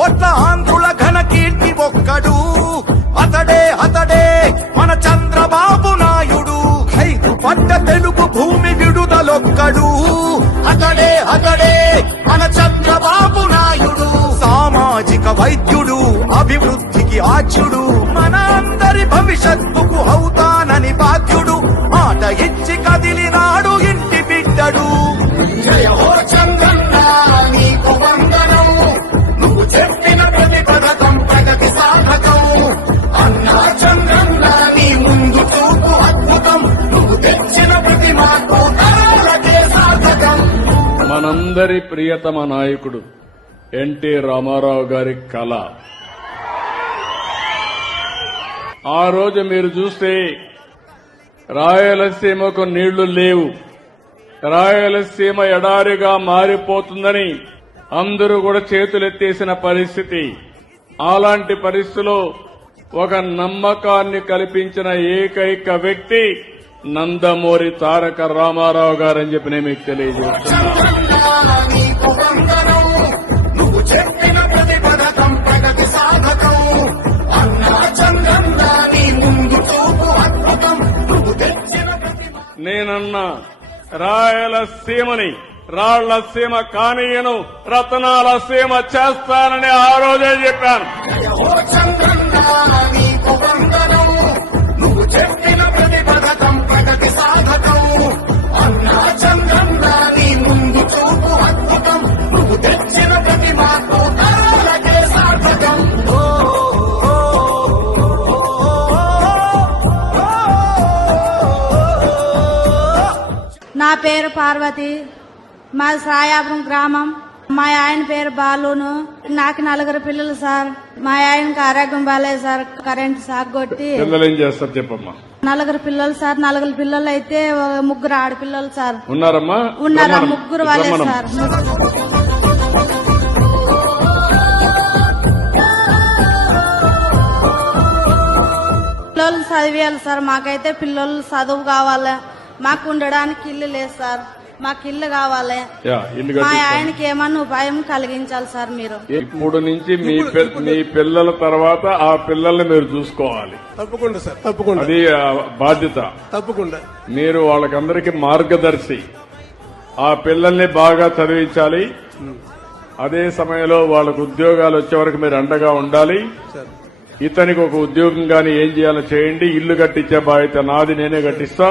కోట్ల ఆంధ్రుల ఘన కీర్తి ఒక్కడు, అతడే అతడే మన చంద్రబాబు నాయుడు. రైతు పడ్డ తెలుగు భూమి విడుదలొక్కడు, అతడే అతడే మన చంద్రబాబు నాయుడు. సామాజిక వైద్యుడు, అభివృద్ధికి ఆచ్యుడు, మన అందరి భవిష్యత్తుకు అవుతానని బాధ్యుడు. మాట ఇచ్చి కదిలినాడు ఇంటి బిడ్డడు. జయ హో చంద్రన్న నీకు వందనం, నువ్వు చెప్పిన ప్రతి పథకం ప్రగతి సాధకం. అన్నా చంద్రన్న నీ ముందు చూపు అద్భుతం, నువ్వు తెచ్చిన ప్రతి మార్పు తరాలకే సాధకం. మనందరి ప్రియతమ నాయకుడు ఎన్టీ రామారావు గారి కళ. ఆ రోజు మీరు చూస్తే రాయలసీమకు నీళ్లు లేవు, రాయలసీమ ఎడారిగా మారిపోతుందని అందరూ కూడా చేతులెత్తేసిన పరిస్థితి. అలాంటి పరిస్థితిలో ఒక నమ్మకాన్ని కల్పించిన ఏకైక వ్యక్తి నందమూరి తారక రామారావు గారని చెప్పి నేను మీకు తెలియజేస్తున్నాను. నేనన్నా రాయలసీమని రాళ్ల సీమ కానీయను, రతనాల సీమ చేస్తానని ఆ రోజే చెప్పాను. నువ్వు చెప్పిన ప్రతి పథకం ప్రగతి సాధకం. అన్నా చంద్రన్న నీ ముందు చూపు అద్భుతం, నువ్వు తెచ్చిన ప్రతి మార్పు తరాలకే సాధకం. నా పేరు పార్వతి, మాది శ్రాయాపురం గ్రామం. మా ఆయన పేరు బాలును. నాకు 4 పిల్లలు సార్. మా ఆయనకి ఆరోగ్యం బాగాలేదు సార్, కరెంట్ షాక్ కొట్టి. ఏం చేస్తారు చెప్పమ్మా? 4 పిల్లలు సార్. 4 పిల్లలు అయితే 3 ఆడపిల్లలు సార్. ఉన్నారమ్మా? ఉన్నారా? 3 వాళ్ళే సార్. పిల్లలు చదివేయాలి సార్. మాకైతే పిల్లలు చదువు కావాలి. మాకు ఉండడానికి ఇల్లు లేదు సార్. మాకు ఇల్లు కావాలి. మా ఆయనకి ఏమన్నా ఉపాయం కలిగించాలి సార్ మీరు. ఇప్పుడు నుంచి మీ పిల్లల తర్వాత ఆ పిల్లల్ని మీరు చూసుకోవాలి. తప్పకుండా సార్, తప్పకుండా. అది బాధ్యత. తప్పకుండా మీరు వాళ్ళకందరికీ మార్గదర్శి. ఆ పిల్లల్ని బాగా చదివించాలి. అదే సమయంలో వాళ్ళకు ఉద్యోగాలు వచ్చే వరకు మీరు అండగా ఉండాలి. ఇతనికి ఒక ఉద్యోగం గాని ఏం చేయాలో చేయండి. ఇల్లు కట్టించే బాధ్యత నాది, నేనే కట్టిస్తా.